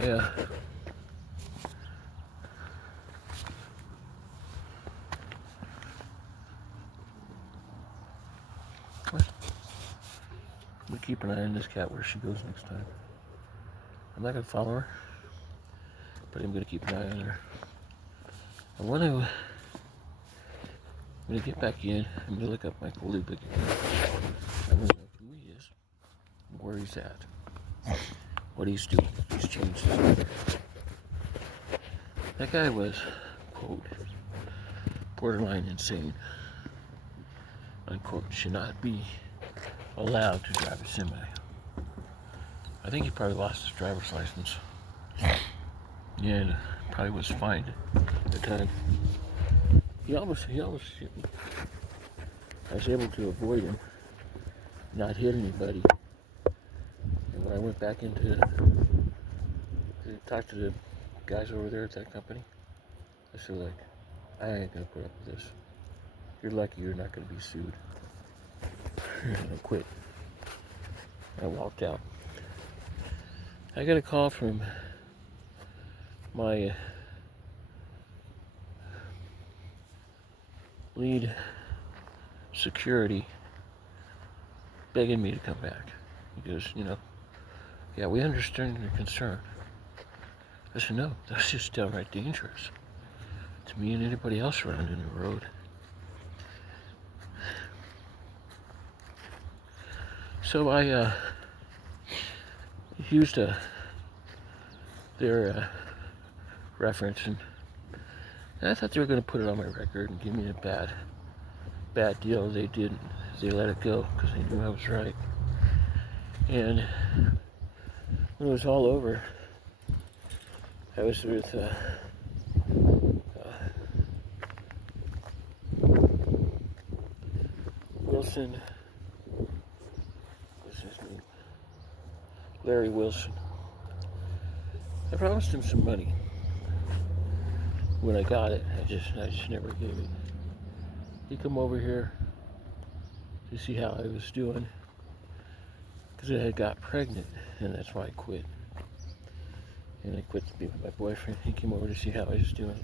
Yeah. I'm gonna keep an eye on this cat where she goes next time. I'm not gonna follow her, but I'm gonna keep an eye on her. I'm gonna get back in. I'm gonna look up Michael Lubick again. I'm gonna know who he is, where he's at, what he's doing. He's changed his life. That guy was, quote, borderline insane, unquote, should not be allowed to drive a semi. I think he probably lost his driver's license. Yeah, and probably was fined at the time. He almost hit me. I was able to avoid him, not hit anybody. And when I went back to talk to the guys over there at that company, I said, like, I ain't gonna put up with this. You're lucky you're not gonna be sued. I quit. I walked out. I got a call from my lead security begging me to come back. He goes, yeah, we understand your concern. I said, no, that's just downright dangerous to me and anybody else around in the road. So I used their reference, and I thought they were going to put it on my record and give me a bad deal. They didn't. They let it go because they knew I was right. And when it was all over, I was with Wilson. What's his name? Larry Wilson. I promised him some money. When I got it, I just never gave it. He come over here to see how I was doing, because I had got pregnant, and that's why I quit. And I quit to be with my boyfriend. He came over to see how I was doing.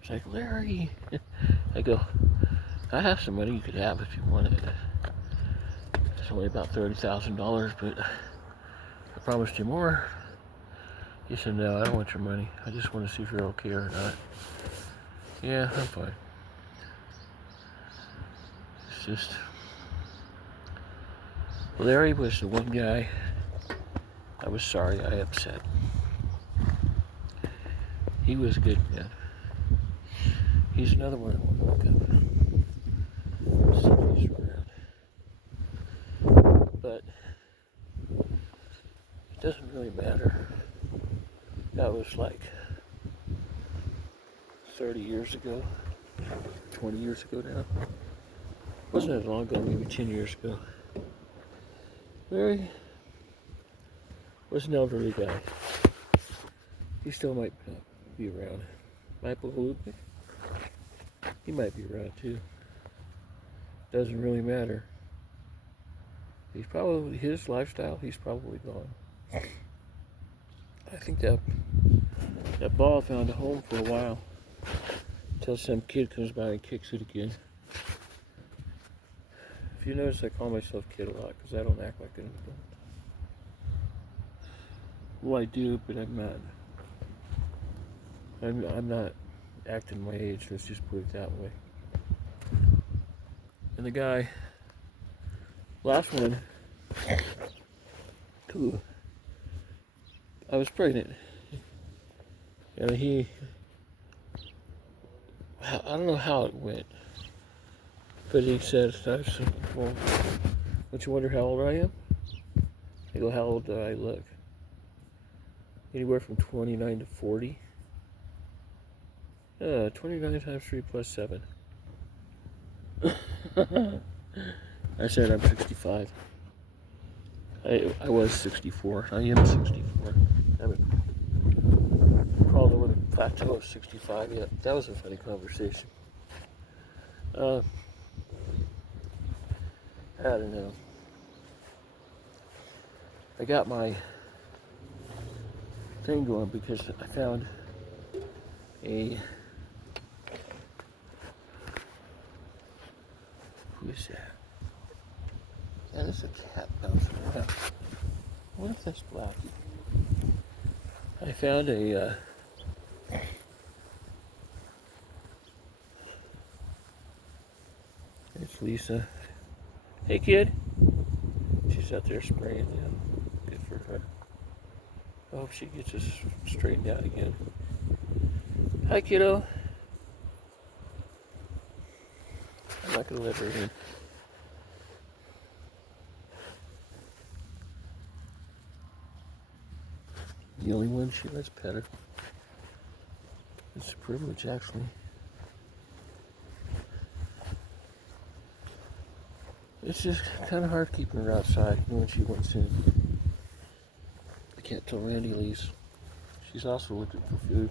He's like, Larry. I go, I have some money you could have if you wanted. It's only about $30,000, but I promised you more. He said, no, I don't want your money. I just want to see if you're okay or not. Yeah, I'm fine. It's just, Larry was the one guy I was sorry I upset. He was a good man. He's another one I want to look up. See if he's around. But it doesn't really matter. That was like 30 years ago, 20 years ago now. Wasn't as long ago, maybe 10 years ago. Larry was an elderly guy. He still might be around. Michael Ludwig, he might be around too. Doesn't really matter. He's probably, his lifestyle, he's probably gone. I think that ball found a home for a while, until some kid comes by and kicks it again. If you notice, I call myself kid a lot, because I don't act like an adult. Well, I do, but I'm not. I'm not acting my age, let's just put it that way. And the guy, last one, who, I was pregnant. And I don't know how it went, but he said, well, don't you wonder how old I am? I go, how old do I look? Anywhere from 29 to 40. 29 times 3 plus 7. I said I'm 65. I was 64. I am 64. I haven't crawled over the plateau of 65 yet. That was a funny conversation. I don't know. I got thing going because I found a, who is that? That is a cat bouncing around. What if that's Blackie? I found a, it's Lisa. Hey kid. She's out there spraying now. Good for her. I hope she gets us straightened out again. Hi kiddo. I'm not gonna let her in. The only one she lets pet her. It's a privilege, actually. It's just kind of hard keeping her outside when she wants in. I can't tell Randy leaves. She's also looking for food.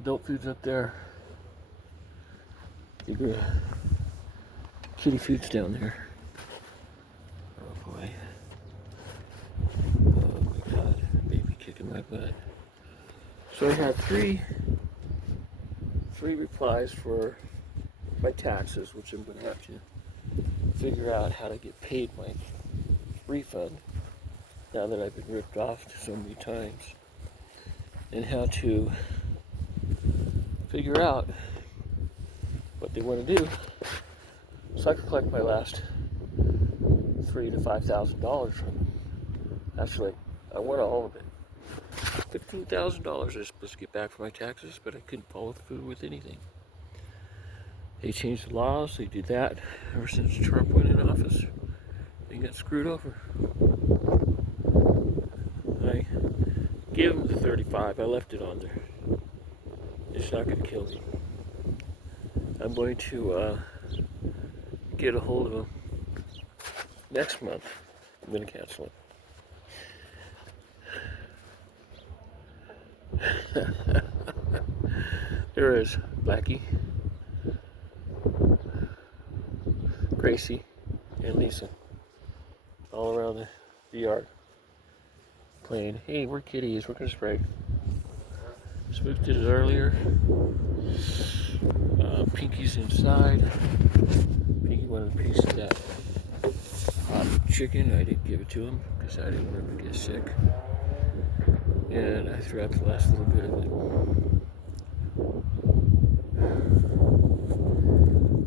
Adult food's up there. Bigger kitty food's down there. Oh boy. Oh my god. Baby kicking my butt. So I had three replies for my taxes, which I'm going to have to figure out how to get paid my refund now that I've been ripped off so many times, and how to figure out what they want to do so I can collect my last $3,000 to $5,000 from them. Actually, I want all of it. $15,000 I was supposed to get back for my taxes, but I couldn't follow through with anything. They changed the laws, they did that ever since Trump went in office. They got screwed over. I gave them the 35, I left it on there. It's not going to kill me. I'm going to get a hold of them next month. I'm going to cancel it. There is Blackie, Gracie, and Lisa all around the yard playing. Hey, we're kitties, we're gonna spray. Spook did it earlier. Pinky's inside. Pinky wanted a piece of that hot chicken. I didn't give it to him because I didn't want him to get sick. And I threw out the last little bit of it.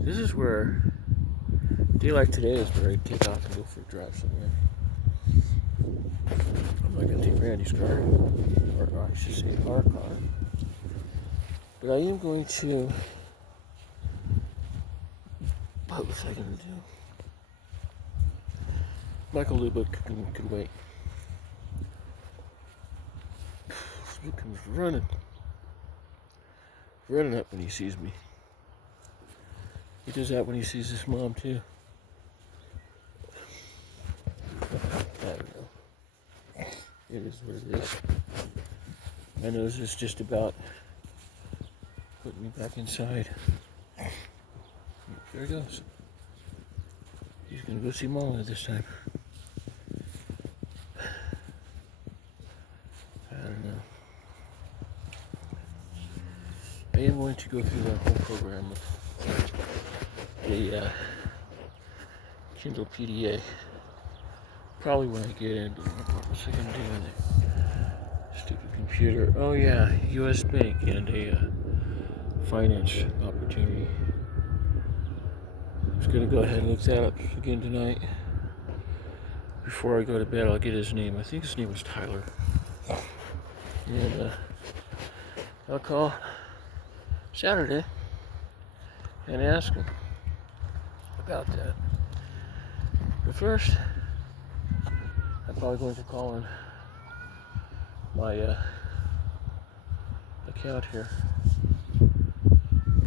This is where a day like today is where I take off and go for a drive somewhere. I'm not going to take Randy's car, or I should say our car. But I am going to, what was I going to do? Michael Lubick could wait. Luke comes running up when he sees me. He does that when he sees his mom too. I don't know. It is what it is. My nose is just about putting me back inside. There he goes. He's gonna go see Mama this time. I don't know. I am going to go through that whole program with a Kindle PDA. Probably when I get into what was I going to do in there? Stupid computer. Oh yeah, U.S. Bank and a finance opportunity. I'm just going to go ahead and look that up again tonight. Before I go to bed, I'll get his name. I think his name was Tyler. And I'll call Saturday and ask him about that. But first, I'm probably going to call in my account here,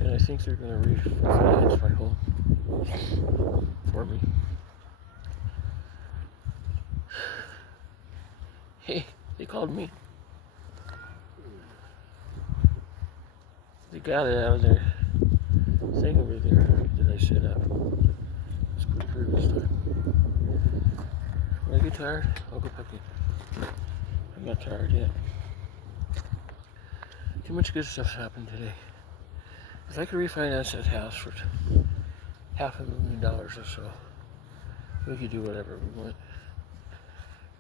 and I think they're going to refinance my home for me. Hey, they called me. They got it out of their thing over there that I set up. Let's put it through this time. When I get tired, I'll go back in. I'm not tired yet. Too much good stuff's happened today. If I could refinance that house for $500,000 or so, we could do whatever we want.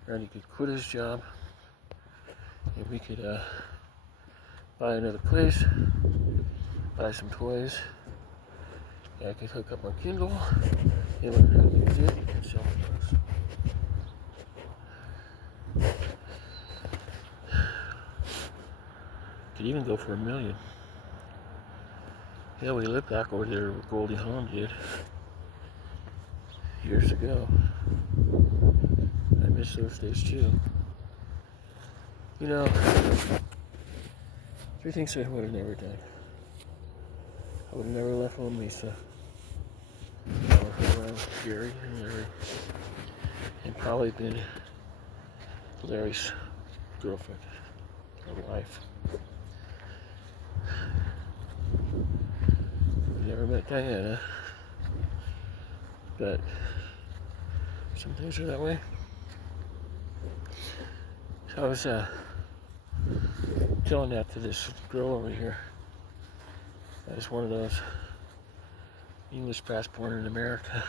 Randy could quit his job, and we could buy another place, buy some toys. I could hook up my Kindle and learn how to use it and sell books. Could even go for $1 million. Yeah, we lived back over there where Goldie Hawn did years ago. I miss those days too. You know, 3 things I would have never done. I would have never left home Lisa. Or around Gary and Larry. And probably been Larry's girlfriend or wife. Never met Diana, but some things are that way. So I was telling that to this girl over here. I was one of those English passport in America.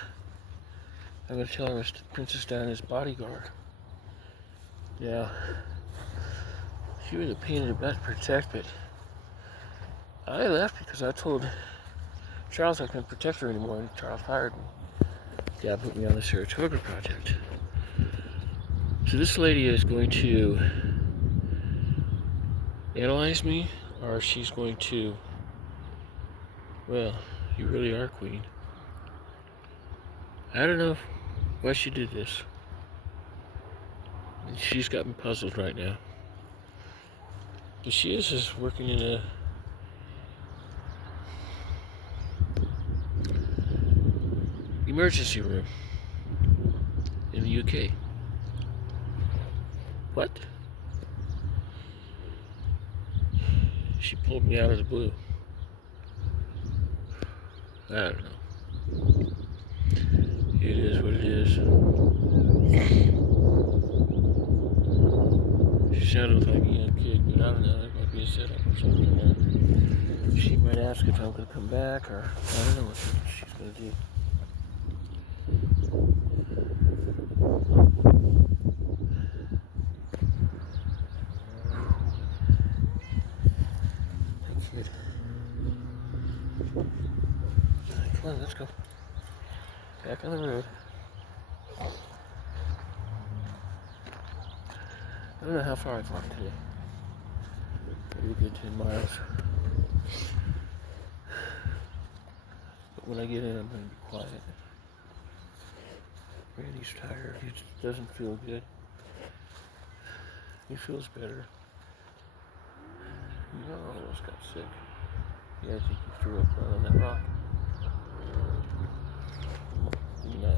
I'm going to tell her I was Princess Diana's bodyguard. Yeah, she was a pain in the butt to protect, but I left because I told Charles I couldn't protect her anymore, and Charles hired me. Dad put me on the Saratoga project. So this lady is going to analyze me, or she's going to, well, you really are queen. I don't know why she did this. She's got me puzzled right now. But she is just working in a emergency room in the UK. What? She pulled me out of the blue. I don't know. It is what it is. She sounded like a young kid, but I don't know. It might be a setup or something. She might ask if I'm going to come back, or I don't know what she's going to do. Kid. Come on, let's go. Back on the road. I don't know how far I've walked today. Maybe a good 10 miles. But when I get in, I'm going to be quiet. Randy's tired. He doesn't feel good. He feels better. He almost got sick. Yeah, I think he threw up right on that rock. No.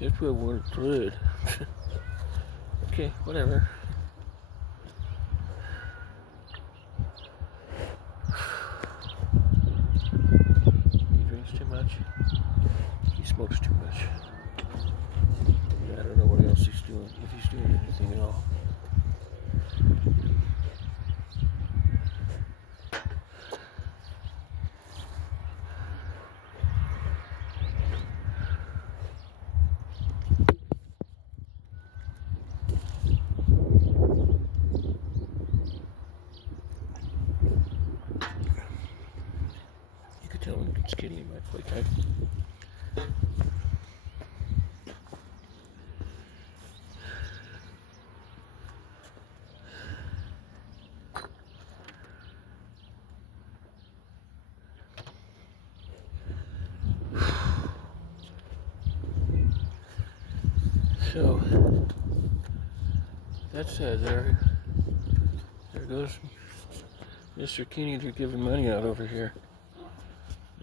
That's what I wanted blood. Okay, whatever. He drinks too much. He smokes too much. I don't know what else he's doing, if he's doing anything at all. You could tell when it's skinny in my play type. So that's there goes Mr. Keeney. They're giving money out over here.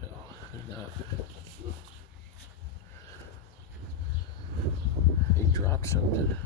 No, they're not. They dropped something.